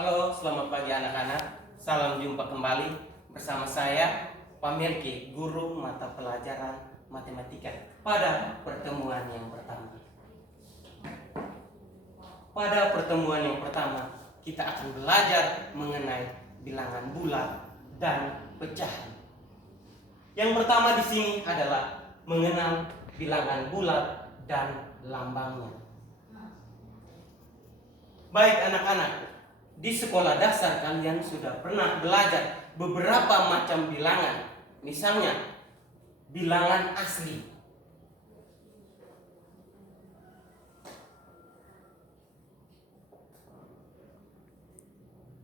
Halo, selamat pagi anak-anak. Salam jumpa kembali bersama saya, Pak Melki, guru mata pelajaran matematika pada pertemuan yang pertama. Pada pertemuan yang pertama, kita akan belajar mengenai bilangan bulat dan pecahan. Yang pertama di sini adalah mengenal bilangan bulat dan lambangnya. Baik anak-anak, di sekolah dasar kalian sudah pernah belajar beberapa macam bilangan. Misalnya, bilangan asli.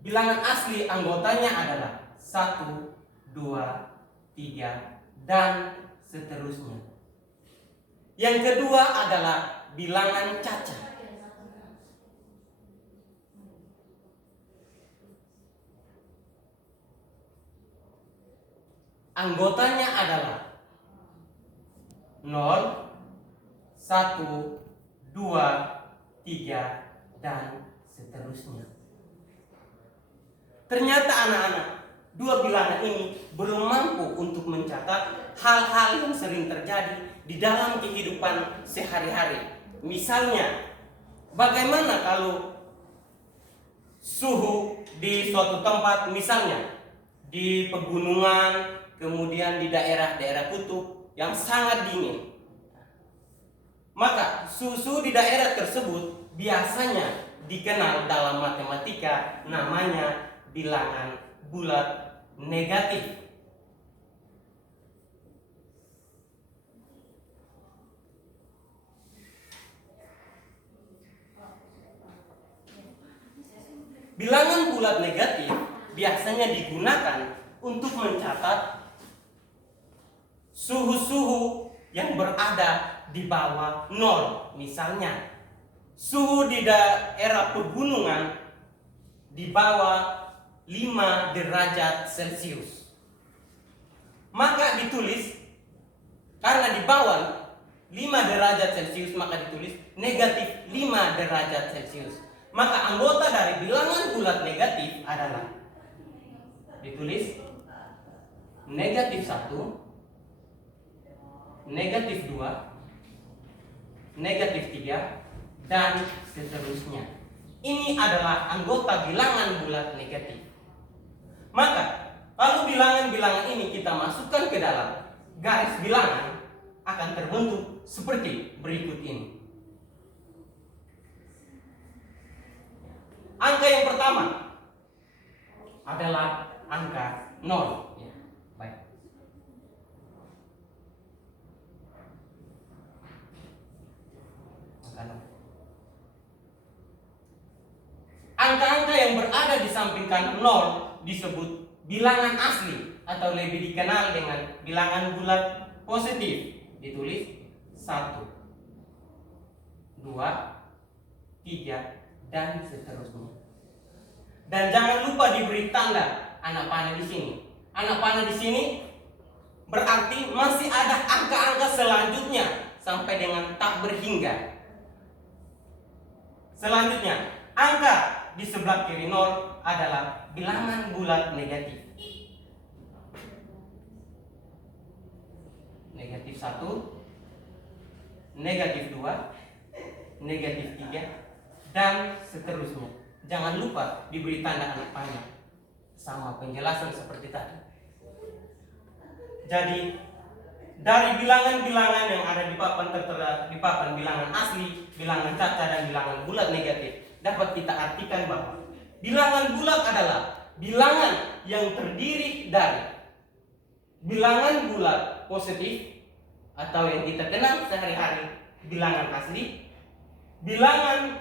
Bilangan asli anggotanya adalah 1, 2, 3, dan seterusnya. Yang kedua adalah bilangan cacat. Anggotanya adalah 0, 1, 2, 3, dan seterusnya. Ternyata anak-anak, dua bilangan ini belum mampu untuk mencatat hal-hal yang sering terjadi di dalam kehidupan sehari-hari. Misalnya, bagaimana kalau suhu di suatu tempat, misalnya di pegunungan, kemudian di daerah-daerah kutub yang sangat dingin. Maka suhu di daerah tersebut biasanya dikenal dalam matematika namanya bilangan bulat negatif. Bilangan bulat negatif biasanya digunakan untuk mencatat suhu-suhu yang berada di bawah 0. Misalnya, suhu di daerah pegunungan di bawah 5 derajat Celcius. Maka ditulis, karena di bawah 5 derajat Celcius, maka ditulis negatif 5 derajat Celcius. Maka anggota dari bilangan bulat negatif adalah ditulis negatif 1, negatif 2, negatif 3, dan seterusnya. Ini adalah anggota bilangan bulat negatif. Maka, kalau bilangan-bilangan ini kita masukkan ke dalam garis bilangan, akan terbentuk seperti berikut ini. Angka yang pertama adalah angka 0. Ya, baik. Angka-angka yang berada di samping kan 0 disebut bilangan asli atau lebih dikenal dengan bilangan bulat positif. Ditulis 1, 2, 3, dan seterusnya. Dan jangan lupa diberi tanda anak panah di sini. Anak panah di sini berarti masih ada angka-angka selanjutnya sampai dengan tak berhingga. Selanjutnya, angka di sebelah kiri 0 adalah bilangan bulat negatif. Negatif 1, negatif 2, negatif 3, dan seterusnya. Jangan lupa diberi tanda anak panah sama penjelasan seperti tadi. Jadi, dari bilangan-bilangan yang ada di papan tertera, di papan bilangan asli, bilangan cacat, dan bilangan bulat negatif, dapat kita artikan bahwa bilangan bulat adalah bilangan yang terdiri dari bilangan bulat positif atau yang kita kenal sehari-hari bilangan asli, bilangan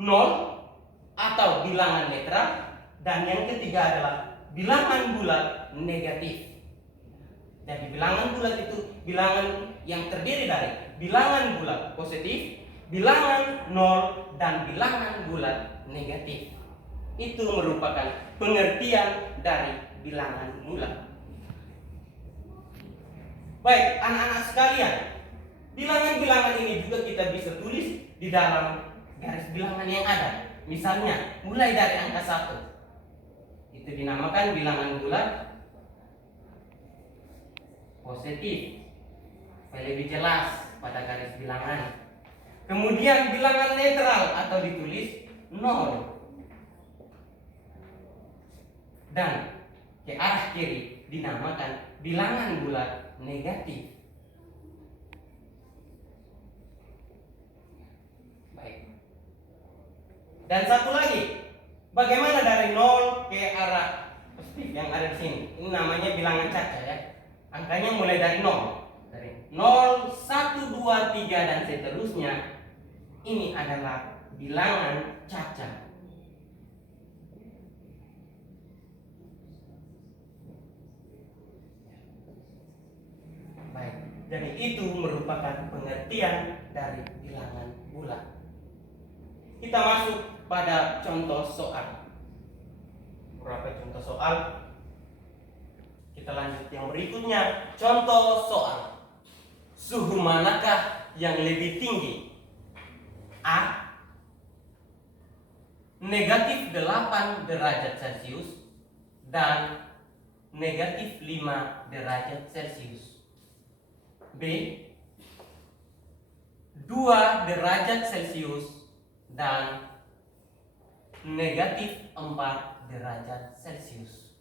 0 atau bilangan netral, dan yang ketiga adalah bilangan bulat negatif. Jadi bilangan bulat itu bilangan yang terdiri dari bilangan bulat positif, bilangan 0, dan bilangan bulat negatif. Itu merupakan pengertian dari bilangan bulat. Baik, anak-anak sekalian, bilangan-bilangan ini juga kita bisa tulis di dalam garis bilangan yang ada. Misalnya, mulai dari angka 1. Itu dinamakan bilangan bulat positif. Supaya lebih jelas pada garis bilangan. Kemudian bilangan netral atau ditulis 0. Dan ke arah kiri dinamakan bilangan bulat negatif. Baik. Dan satu lagi, bagaimana dari 0 ke arah positif yang ada di sini? Ini namanya bilangan caca ya. Angkanya mulai dari 0. Dari 0, 1, 2, 3 dan seterusnya. Ini adalah bilangan caca. Baik, jadi itu merupakan pengertian dari bilangan bulat. Kita masuk pada contoh soal. Berapa contoh soal? Kita lanjut yang berikutnya. Contoh soal. Suhu manakah yang lebih tinggi? A. Negatif 8 derajat Celcius dan negatif 5 derajat Celcius. B. 2 derajat Celcius dan negatif 4 derajat Celcius.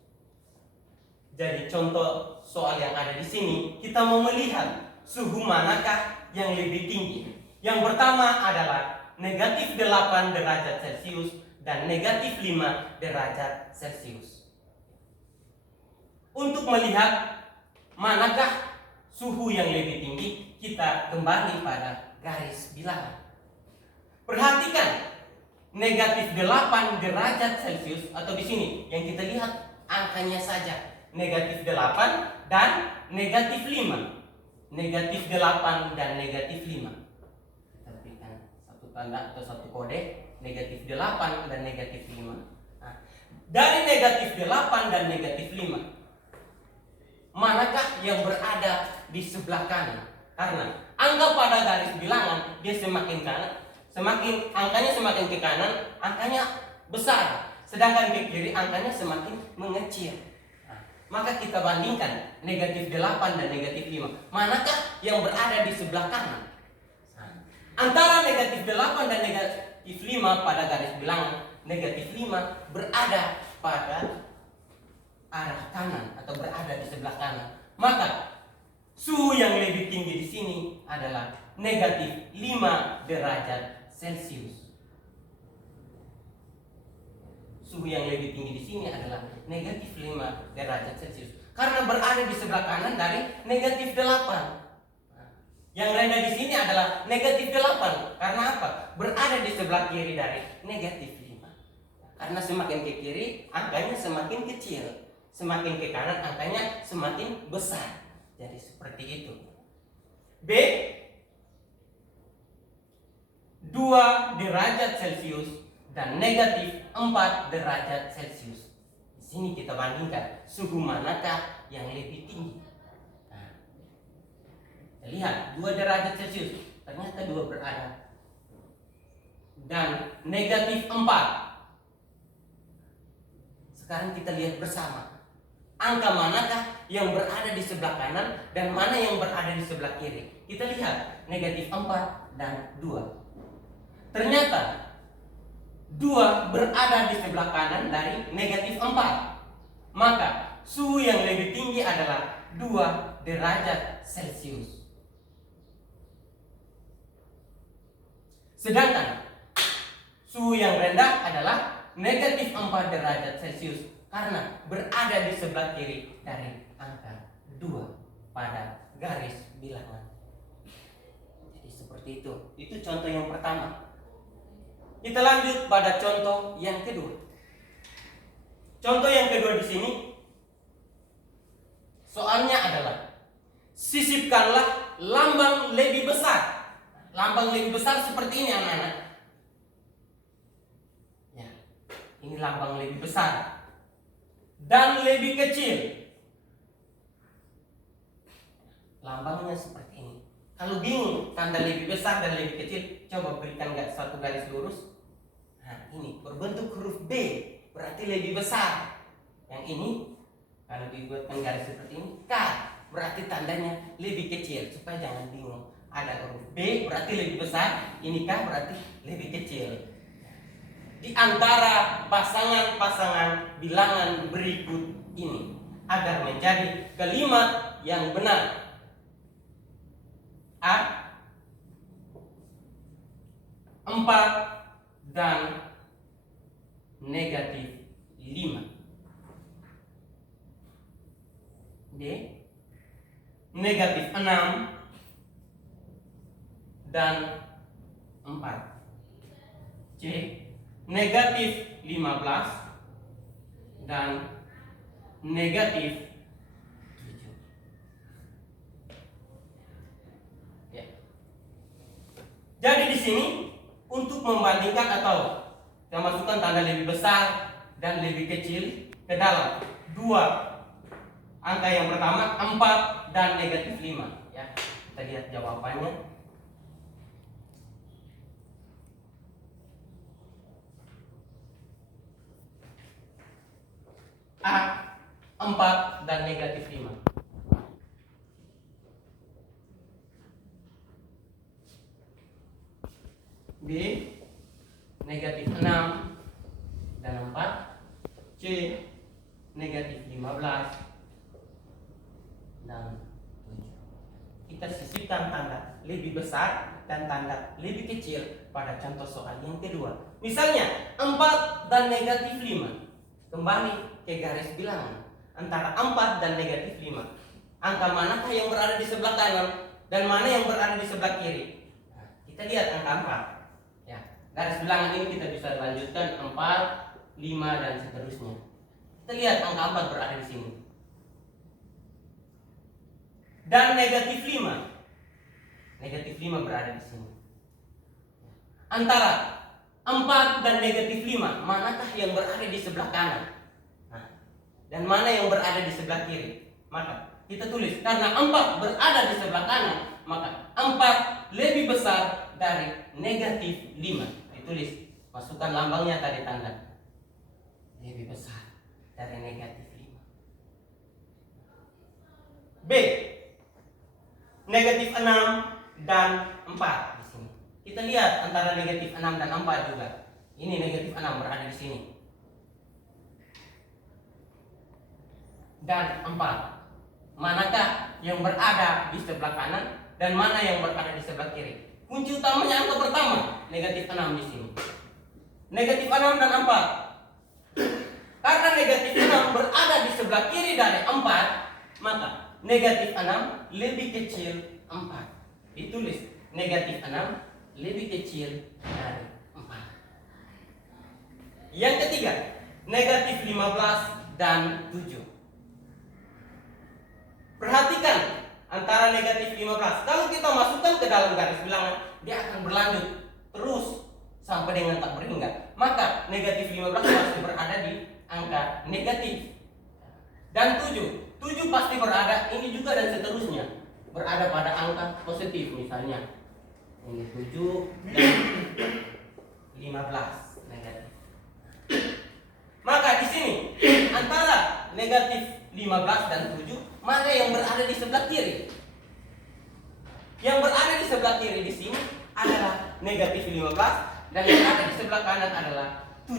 Jadi contoh soal yang ada di sini, kita mau melihat suhu manakah yang lebih tinggi. Yang pertama adalah negatif 8 derajat Celcius dan negatif 5 derajat Celcius. Untuk melihat manakah suhu yang lebih tinggi, kita kembali pada garis bilangan. Perhatikan negatif 8 derajat Celcius atau di sini yang kita lihat angkanya saja negatif 8 dan negatif 5. Negatif 8 dan negatif 5. Kita berikan satu tanda atau satu kode negatif 8 dan negatif 5. Nah, dari negatif 8 dan negatif 5, manakah yang berada di sebelah kanan? Karena angka pada garis bilangan dia semakin kanan, angkanya semakin ke kanan, angkanya besar. Sedangkan ke kiri angkanya semakin mengecil. Nah, maka kita bandingkan negatif 8 dan negatif 5. Manakah yang berada di sebelah kanan? Nah, antara negatif 8 dan negatif 5 pada garis bilangan, negatif 5 berada pada arah kanan atau berada di sebelah kanan. Maka suhu yang lebih tinggi di sini adalah negatif 5 derajat Celcius. Suhu yang lebih tinggi di sini adalah negatif 5 derajat Celcius karena berada di sebelah kanan dari negatif 8. Yang rendah di sini adalah negatif 8. Karena apa? Berada di sebelah kiri dari negatif 5. Karena semakin ke kiri angkanya semakin kecil, semakin ke kanan angkanya semakin besar. Jadi seperti itu. B. 2 derajat Celcius dan negatif 4 derajat Celcius. Di sini kita bandingkan suhu manakah yang lebih tinggi. Nah, kita lihat 2 derajat Celcius, ternyata 2 berada. Dan negatif 4. Sekarang kita lihat bersama. Angka manakah yang berada di sebelah kanan dan mana yang berada di sebelah kiri? Kita lihat negatif 4 dan 2. Ternyata 2 berada di sebelah kanan dari negatif 4. Maka suhu yang lebih tinggi adalah 2 derajat Celcius. Sedangkan suhu yang rendah adalah negatif 4 derajat Celcius karena berada di sebelah kiri dari angka 2 pada garis bilangan. Jadi seperti itu. Itu contoh yang pertama. Kita lanjut pada contoh yang kedua. Contoh yang kedua di sini soalnya adalah sisipkanlah lambang lebih besar. Lambang lebih besar seperti ini anak-anak. Ya, ini lambang lebih besar dan lebih kecil. Lambangnya seperti ini. Kalau bingung tanda lebih besar dan lebih kecil, coba berikan satu garis lurus. Nah, ini berbentuk huruf B, berarti lebih besar. Yang ini kalau dibuatkan garis seperti ini, K, berarti tandanya lebih kecil, supaya jangan bingung. Ada huruf B berarti lebih besar, ini K berarti lebih kecil. Di antara pasangan-pasangan bilangan berikut ini, agar menjadi kalimat yang benar. A, 4 dan negatif 5. D, negatif 6 dan 4. C, negatif 15 dan negatif 7. Ya. Jadi di sini untuk membandingkan atau kita masukkan tanda lebih besar dan lebih kecil ke dalam dua angka yang pertama 4 dan negatif 5 ya. Kita lihat jawabannya. A, 4 dan negatif 5. B, negatif 6 dan 4. C, negatif 15 dan 7. Kita sisipkan tanda lebih besar dan tanda lebih kecil pada contoh soal yang kedua. Misalnya 4 dan negatif 5. Kembali ke garis bilangan antara 4 dan negatif 5. Angka manakah yang berada di sebelah kanan dan mana yang berada di sebelah kiri? Nah, kita lihat angka 4. Ya, garis bilangan ini kita bisa lanjutkan 4, 5 dan seterusnya. Kita lihat angka 4 berada di sini. Dan negatif 5. Negatif 5 berada di sini. Antara 4 dan negatif 5, manakah yang berada di sebelah kanan? Nah, dan mana yang berada di sebelah kiri? Maka kita tulis, karena 4 berada di sebelah kanan, maka 4 lebih besar dari negatif 5. Ditulis, masukkan lambangnya tadi tanda. Lebih besar dari negatif 5. B, negatif 6 dan 4 di sini. Kita lihat antara negatif 6 dan 4 juga. Ini negatif 6 berada di sini. Dan 4. Manakah yang berada di sebelah kanan dan mana yang berada di sebelah kiri? Kunci utamanya angka pertama, negatif 6 di sini. Negatif 6 dan 4. Karena negatif 6 berada di sebelah kiri dari 4, maka negatif 6 lebih kecil 4. Ditulis negatif 6 lebih kecil dari 4. Yang ketiga, negatif 15 dan 7. Perhatikan antara negatif 15. Kalau kita masukkan ke dalam garis bilangan, dia akan berlanjut terus sampai dengan tak berhingga. Maka negatif 15 pasti berada di angka negatif. Dan 7 pasti berada ini juga dan seterusnya, berada pada angka positif. Misalnya ini 7 dan 15 negatif. Maka di sini antara negatif 15 dan 7, mana yang berada di sebelah kiri? Yang berada di sebelah kiri di sini adalah negatif 15 dan yang ada di sebelah kanan adalah 7.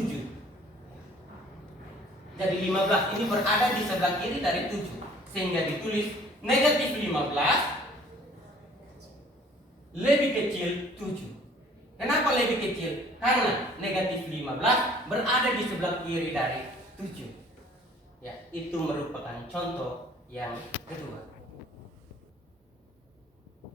Jadi 15 ini berada di sebelah kiri dari 7, sehingga ditulis negatif 15 lebih kecil 7. Kenapa lebih kecil? Karena negatif 15 berada di sebelah kiri dari 7. Ya, itu merupakan contoh yang kedua.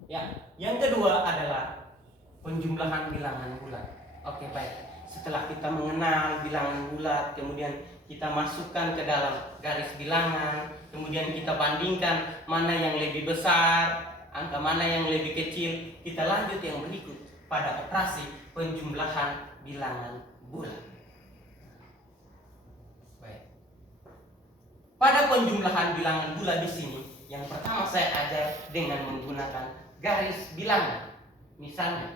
Ya, yang kedua adalah penjumlahan bilangan bulat. Oke, baik. Setelah kita mengenal bilangan bulat, kemudian kita masukkan ke dalam garis bilangan, kemudian kita bandingkan mana yang lebih besar, angka mana yang lebih kecil. Kita lanjut yang berikut pada operasi penjumlahan bilangan bulat. Baik. Pada penjumlahan bilangan bulat di sini, yang pertama saya ajar dengan menggunakan garis bilangan. Misalnya,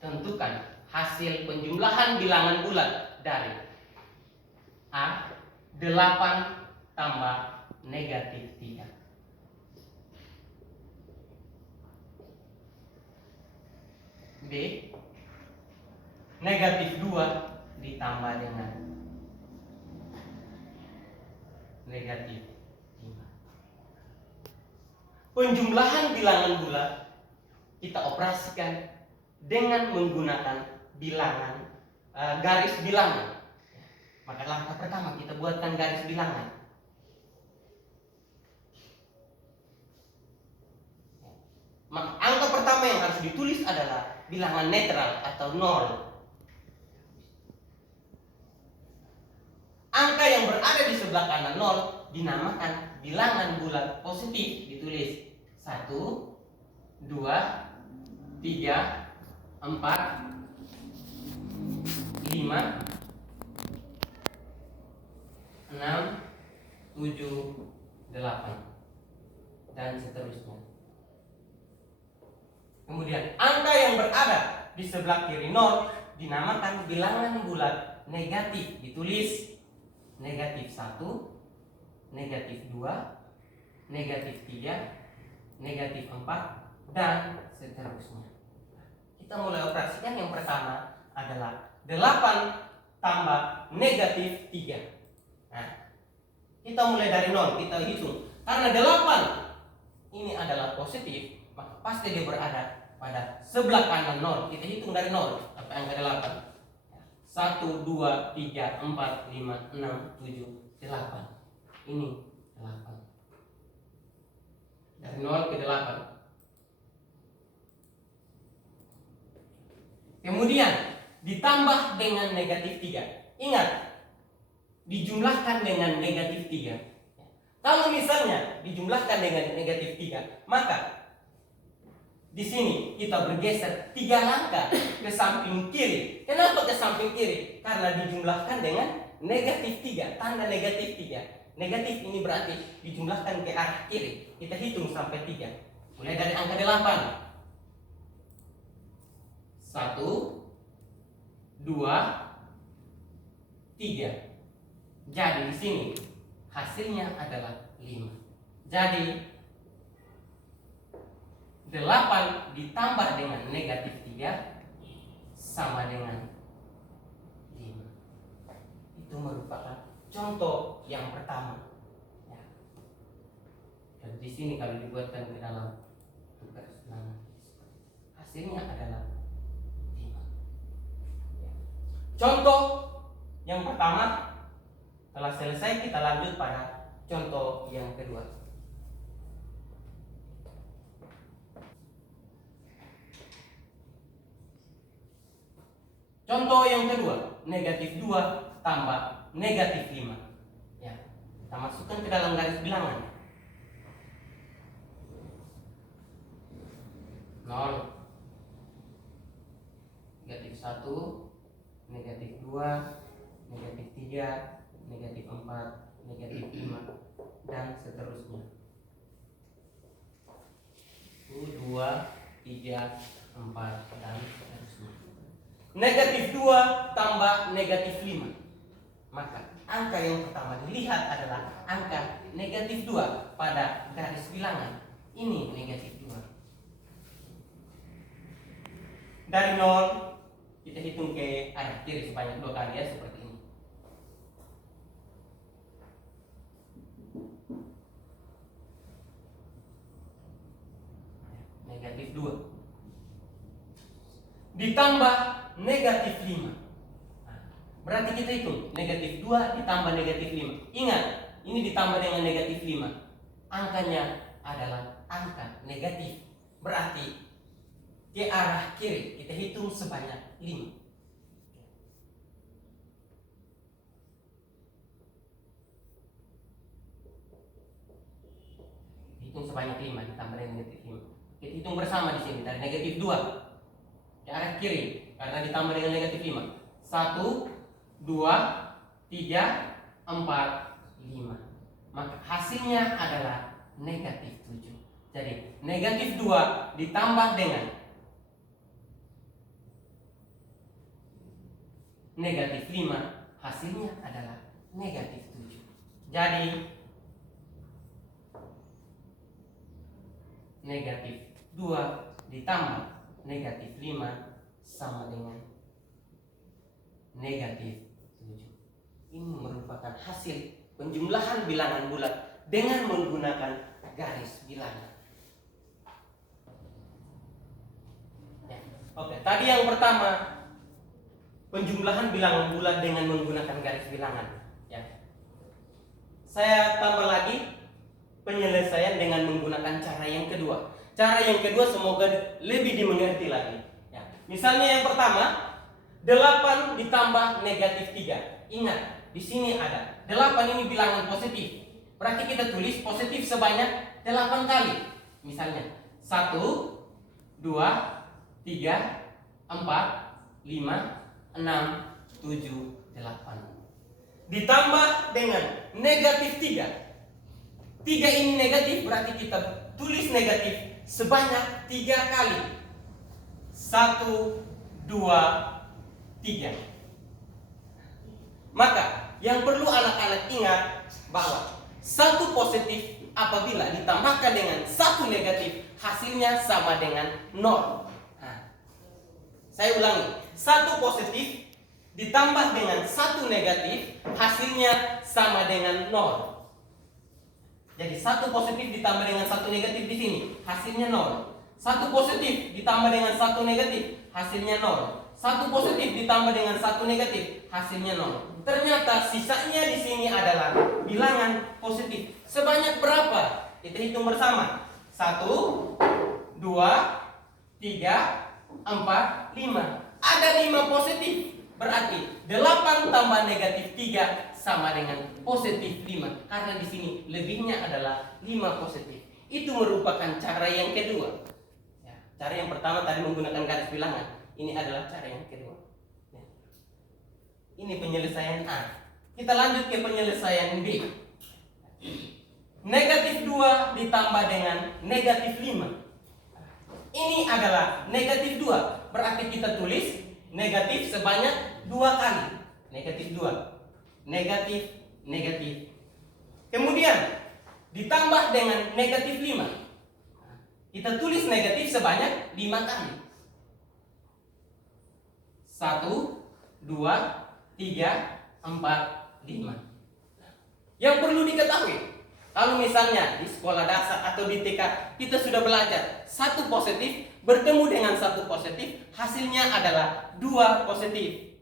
tentukan hasil penjumlahan bilangan bulat dari A 8 tambah negatif 3. B negatif 2 ditambah dengan negatif 5. Penjumlahan bilangan bulat kita operasikan dengan menggunakan bilangan garis bilangan. Maka langkah pertama kita buatkan garis bilangan. Angka pertama yang harus ditulis adalah bilangan netral atau 0. Angka yang berada di sebelah kanan 0 dinamakan bilangan bulat positif. Ditulis 1, 2, 3, 4, 6, 7, 8 dan seterusnya. Kemudian angka yang berada di sebelah kiri 0 dinamakan bilangan bulat negatif. Ditulis negatif 1, negatif 2, negatif 3, negatif 4 dan seterusnya. Kita mulai operasikan. Yang pertama adalah 8 tambah negatif 3. Nah, kita mulai dari 0, kita hitung. Karena 8 ini adalah positif, maka pasti dia berada pada sebelah kanan 0. Kita hitung dari 0 sampai angka 8. 1, 2, 3, 4, 5, 6, 7, 8. Ini 8. Dari 0 ke 8. Kemudian ditambah dengan negatif 3. Ingat, dijumlahkan dengan negatif 3. Kalau misalnya dijumlahkan dengan negatif 3, maka di sini kita bergeser 3 langkah ke samping kiri. Kenapa ke samping kiri? Karena dijumlahkan dengan negatif 3, tanda negatif 3. Negatif ini berarti dijumlahkan ke arah kiri. Kita hitung sampai 3. Mulai dari angka 8. 1, 2, 3. Jadi di sini hasilnya adalah 5. Jadi 8 ditambah dengan negatif 3 sama dengan 5. Itu merupakan contoh yang pertama. Ya. Dan di sini kalau dibuatkan ke dalam tugas hasilnya adalah 5. Ya. Contoh yang pertama telah selesai, kita lanjut pada contoh yang kedua. Contoh yang kedua, negatif 2 tambah negatif 5. Ya, kita masukkan ke dalam garis bilangan. 0, negatif 1, negatif 2, negatif 3, negatif 4, negatif 5 dan seterusnya. 1, 2, 3, 4 dan seterusnya. Negatif 2 tambah negatif 5. Maka angka yang pertama dilihat adalah angka negatif 2 pada garis bilangan. Ini negatif 2. Dari 0 kita hitung ke arah kiri sebanyak 2 kali, ya, seperti ini. Negatif 2 ditambah negatif 5. Nah, berarti kita hitung negatif 2 ditambah negatif 5. Ingat, ini ditambah dengan negatif 5. Angkanya adalah angka negatif. Berarti ke arah kiri kita hitung sebanyak 5. Hitung sebanyak 5 ditambah dengan negatif 5. Kita hitung bersama di sini dari negatif 2 ke arah kiri karena ditambah dengan negatif 5. 1, 2, 3, 4, 5. Maka hasilnya adalah negatif 7. Jadi negatif 2 ditambah dengan negatif 5, hasilnya adalah negatif 7. Jadi negatif 2 ditambah negatif 5 sama dengan negatif 7. Ini merupakan hasil penjumlahan bilangan bulat dengan menggunakan garis bilangan. Ya. Oke, tadi yang pertama penjumlahan bilangan bulat dengan menggunakan garis bilangan. Ya. Saya tambah lagi penyelesaian dengan menggunakan cara yang kedua. Cara yang kedua semoga lebih dimengerti lagi. Ya. Misalnya yang pertama 8 ditambah negatif 3. Ingat, di sini ada 8 ini bilangan positif. Berarti kita tulis positif sebanyak 8 kali. Misalnya 1, 2, 3, 4, 5, 6, 7, 8. Ditambah dengan negatif 3. 3 ini negatif, berarti kita tulis negatif sebanyak 3 kali. 1, 2, 3. Maka yang perlu anak-anak ingat bahwa satu positif apabila ditambahkan dengan satu negatif hasilnya sama dengan 0. Saya ulangi, satu positif ditambah dengan satu negatif hasilnya sama dengan 0. Jadi satu positif ditambah dengan satu negatif di sini hasilnya 0. Satu positif ditambah dengan satu negatif hasilnya 0. Satu positif ditambah dengan satu negatif hasilnya 0. Ternyata sisanya di sini adalah bilangan positif. Sebanyak berapa? Kita hitung bersama. 1, 2, 3, 4, 5. Ada 5 positif. Berarti 8 tambah negatif 3 sama dengan positif 5. Karena di sini lebihnya adalah 5 positif. Itu merupakan cara yang kedua. Ya, cara yang pertama tadi menggunakan garis bilangan. Ini adalah cara yang kedua. Ya. Ini penyelesaian A. Kita lanjut ke penyelesaian B. Negatif 2 ditambah dengan negatif 5. Ini adalah negatif 2. Berarti kita tulis negatif sebanyak 2 kali. Negatif 2. Negatif, negatif. Kemudian ditambah dengan negatif 5. Kita tulis negatif sebanyak 5 kali. 1, 2, 3, 4, 5. Yang perlu diketahui, kalau misalnya di sekolah dasar atau di TK kita sudah belajar satu positif bertemu dengan satu positif, hasilnya adalah 2 positif.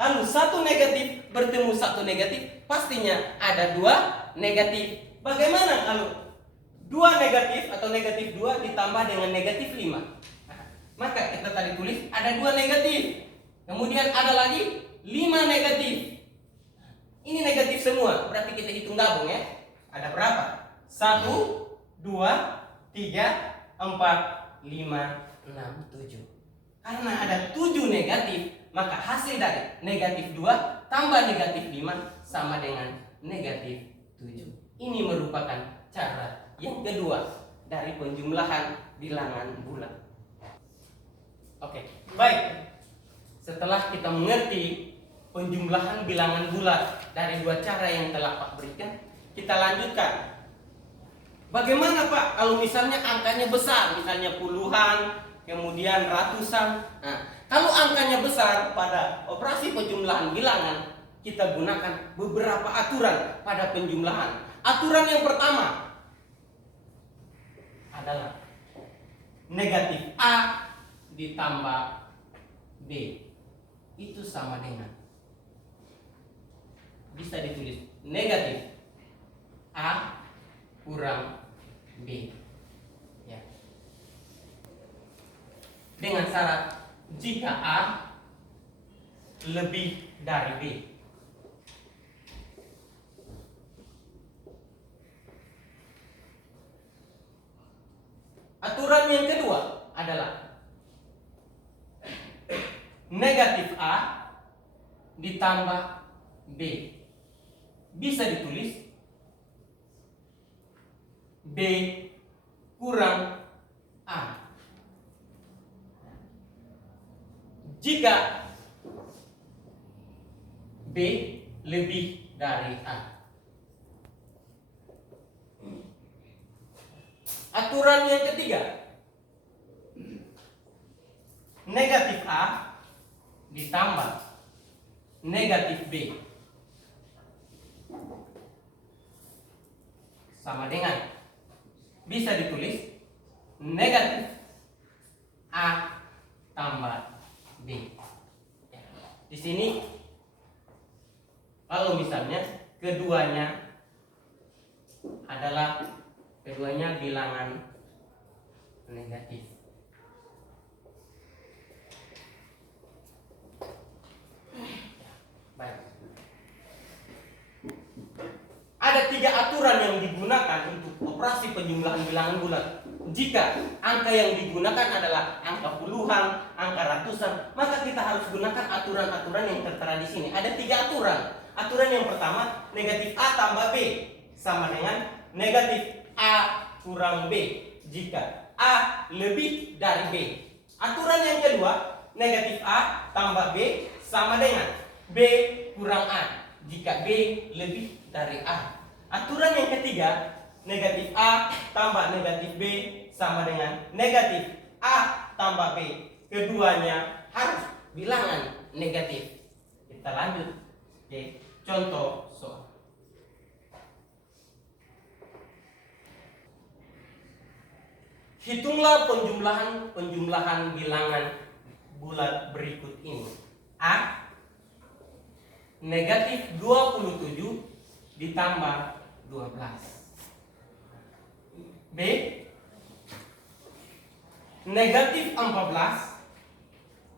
Lalu satu negatif bertemu satu negatif, pastinya ada 2 negatif. Bagaimana kalau 2 negatif atau negatif 2 ditambah dengan negatif 5? Maka kita tadi tulis ada 2 negatif. Kemudian ada lagi 5 negatif. Ini negatif semua, berarti kita hitung gabung ya. Ada berapa? 1, 2, 3, 4, 5, 6, 7. Karena ada 7 negatif, maka hasil dari negatif 2 tambah negatif 5 sama dengan negatif 7. Ini merupakan cara yang kedua dari penjumlahan bilangan bulat. Oke, baik. Setelah kita mengerti penjumlahan bilangan bulat dari 2 cara yang telah Pak berikan, kita lanjutkan. Bagaimana Pak kalau misalnya angkanya besar, misalnya puluhan, kemudian ratusan. Nah, kalau angkanya besar pada operasi penjumlahan bilangan, kita gunakan beberapa aturan pada penjumlahan. Aturan yang pertama adalah negatif A ditambah B itu sama dengan, bisa ditulis negatif A kurang B ya. Dengan syarat jika A lebih dari B. Aturan yang kedua adalah negatif A ditambah B. Bisa ditulis B kurang A. Jika B lebih dari A. Aturan yang ketiga, negatif A ditambah negatif B sama dengan, bisa ditulis negatif A tambah B. Di sini kalau misalnya keduanya bilangan negatif. Baik. Ada 3 aturan yang digunakan untuk operasi penjumlahan bilangan bulat. Jika angka yang digunakan adalah angka puluhan, angka ratusan, maka kita harus gunakan aturan-aturan yang tertera di sini. Ada 3 aturan. Aturan yang pertama, negatif A tambah B sama dengan negatif A kurang B jika A lebih dari B. Aturan yang kedua, negatif A tambah B sama dengan B kurang A jika B lebih dari A. Aturan yang ketiga, negatif A tambah negatif B sama dengan negatif A tambah B. Keduanya harus bilangan negatif. Kita lanjut. Oke, contoh soal. Hitunglah penjumlahan bilangan bulat berikut ini. A negatif 27 ditambah 12. B negatif 14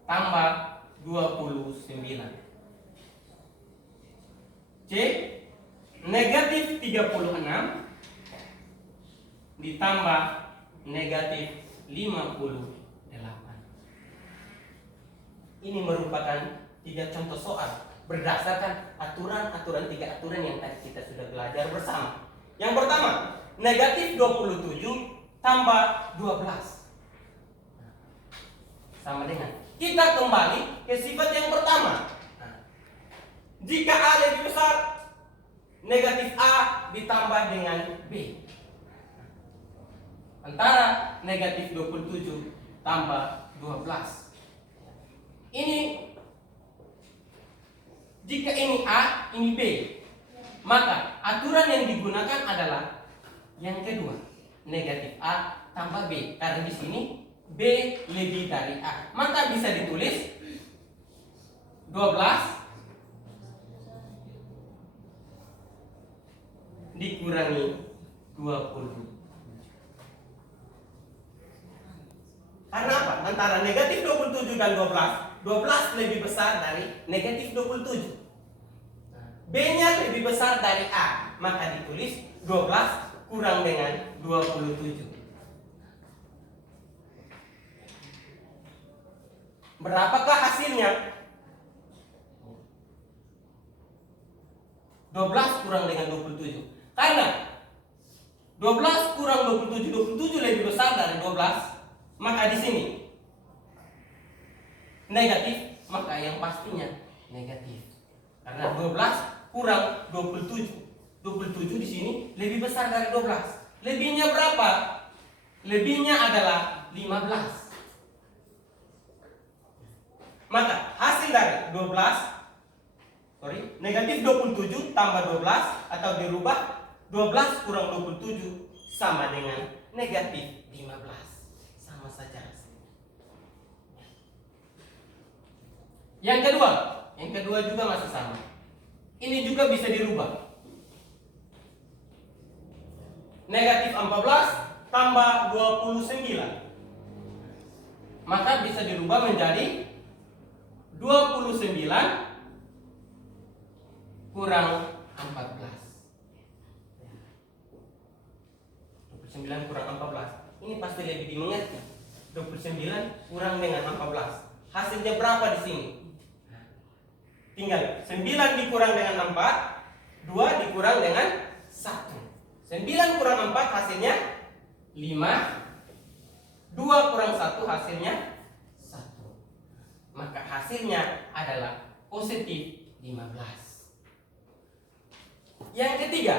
tambah 29. C negatif 36 ditambah negatif 58. Ini merupakan 3 contoh soal berdasarkan aturan-3 aturan yang tadi kita sudah belajar bersama. Yang pertama, negatif 27 tambah 12 sama dengan, kita kembali ke sifat yang pertama. Jika A lebih besar, negatif A ditambah dengan B. Antara negatif 27 tambah 12. Ini jika ini A, ini B, maka aturan yang digunakan adalah yang kedua, negatif A tambah B. Karena di sini B lebih dari A, maka bisa ditulis 12 dikurangi 20. Karena apa? Antara negatif 27 dan 12 lebih besar dari negatif 27. B-nya lebih besar dari A, maka ditulis 12 kurang dengan 27. Berapakah hasilnya? 12 kurang dengan 27. Karena 12 kurang 27 lebih besar dari 12, maka di sini negatif, maka yang pastinya negatif. Karena 12 kurang 27 di sini lebih besar dari 12. Lebihnya berapa? Lebihnya adalah 15. Maka hasil dari negatif 27 tambah 12 atau dirubah 12 kurang 27 sama dengan negatif 15. Sama saja hasilnya. Yang kedua juga masih sama. Ini juga bisa dirubah. Negatif 14 tambah 29. Maka bisa dirubah menjadi 29 kurang 14. 29 kurang 14. Ini pasti lebih dimengerti. 29 kurang dengan 14. Hasilnya berapa di sini? Tinggal 9 dikurang dengan 4, 2 dikurang dengan 1. 9 kurang 4 hasilnya 5. 2 kurang 1 hasilnya 1. Maka hasilnya adalah positif 15. Yang ketiga,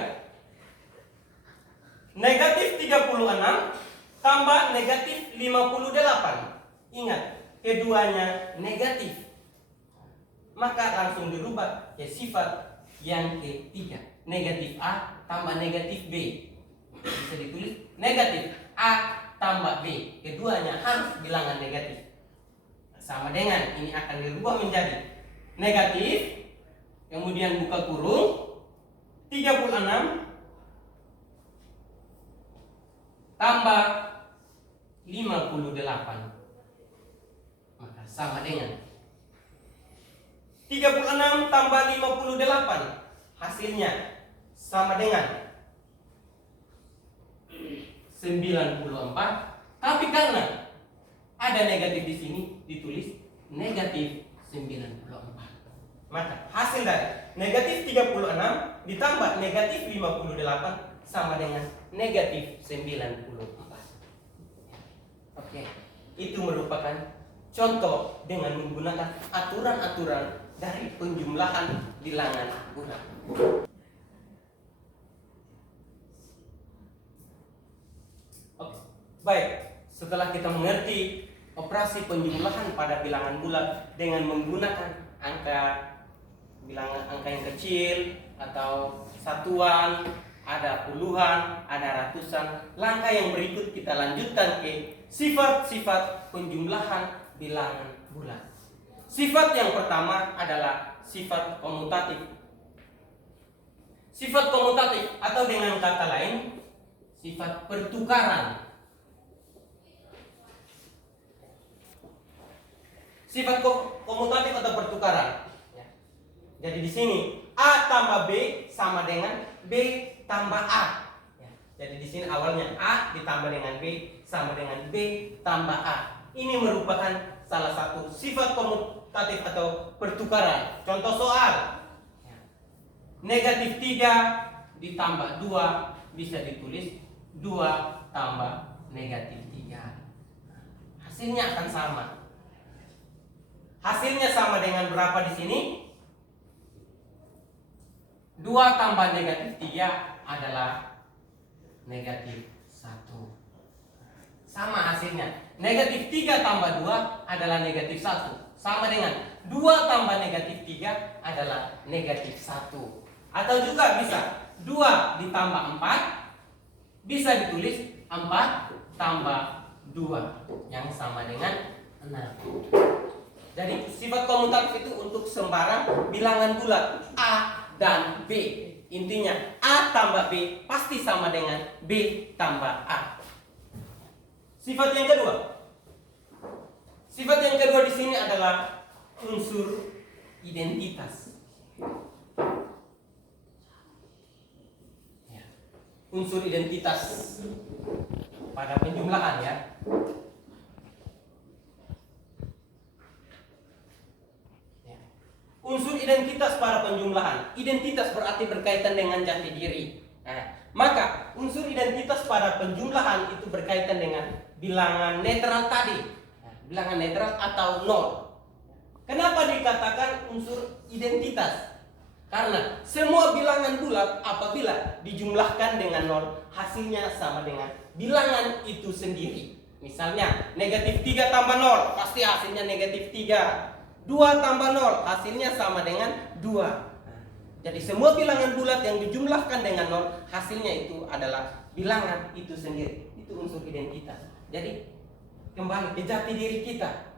negatif 36 tambah negatif 58. Ingat, keduanya negatif. Maka langsung dirubah ke sifat yang ketiga. Negatif A tambah negatif B. Bisa ditulis negatif A tambah B. Keduanya harus bilangan negatif. Sama dengan ini akan dirubah menjadi negatif, kemudian buka kurung, 36 tambah 58. Maka sama dengan 36 tambah 58. Hasilnya sama dengan 94. Tapi karena ada negatif di sini, ditulis negatif 94. Maka hasil dari negatif 36 ditambah negatif 58 sama dengan negatif 94. Oke, itu merupakan contoh dengan menggunakan aturan-aturan dari penjumlahan bilangan bulat. Oke, baik. Setelah kita mengerti operasi penjumlahan pada bilangan bulat dengan menggunakan bilangan angka yang kecil atau satuan, ada puluhan, ada ratusan. Langkah yang berikut kita lanjutkan ke sifat-sifat penjumlahan bilangan bulat. Sifat yang pertama adalah sifat komutatif. Sifat komutatif atau dengan kata lain sifat pertukaran. Sifat komutatif atau pertukaran. Jadi di sini A tambah B sama dengan B tambah A. Jadi di sini awalnya A ditambah dengan B sama dengan B tambah A. Ini merupakan salah satu sifat komutatif atau pertukaran. Contoh soal. Negatif 3 ditambah 2 bisa ditulis 2 tambah negatif 3. Hasilnya akan sama. Hasilnya sama dengan berapa di sini? 2 tambah negatif 3 adalah negatif 1. Sama hasilnya. Negatif 3 tambah 2 adalah negatif 1. Sama dengan 2 tambah negatif 3 adalah negatif 1. Atau juga bisa 2 ditambah 4 bisa ditulis 4 tambah 2 yang sama dengan 6. Jadi sifat komutatif itu untuk sembarang bilangan bulat A dan B. Intinya A tambah B pasti sama dengan B tambah A. Sifat yang kedua. Sifat yang kedua di sini adalah unsur identitas. Unsur identitas pada penjumlahan ya. Unsur identitas pada penjumlahan. Identitas berarti berkaitan dengan jati diri. Maka unsur identitas pada penjumlahan itu berkaitan dengan bilangan netral tadi. Bilangan netral atau nol. Kenapa dikatakan unsur identitas? Karena semua bilangan bulat apabila dijumlahkan dengan nol, hasilnya sama dengan bilangan itu sendiri. Misalnya negatif 3 tambah 0 pasti hasilnya negatif 3. 2 tambah 0 hasilnya sama dengan 2. Jadi semua bilangan bulat yang dijumlahkan dengan 0 hasilnya itu adalah bilangan itu sendiri. Itu unsur identitas. Jadi kembali ke jati diri kita.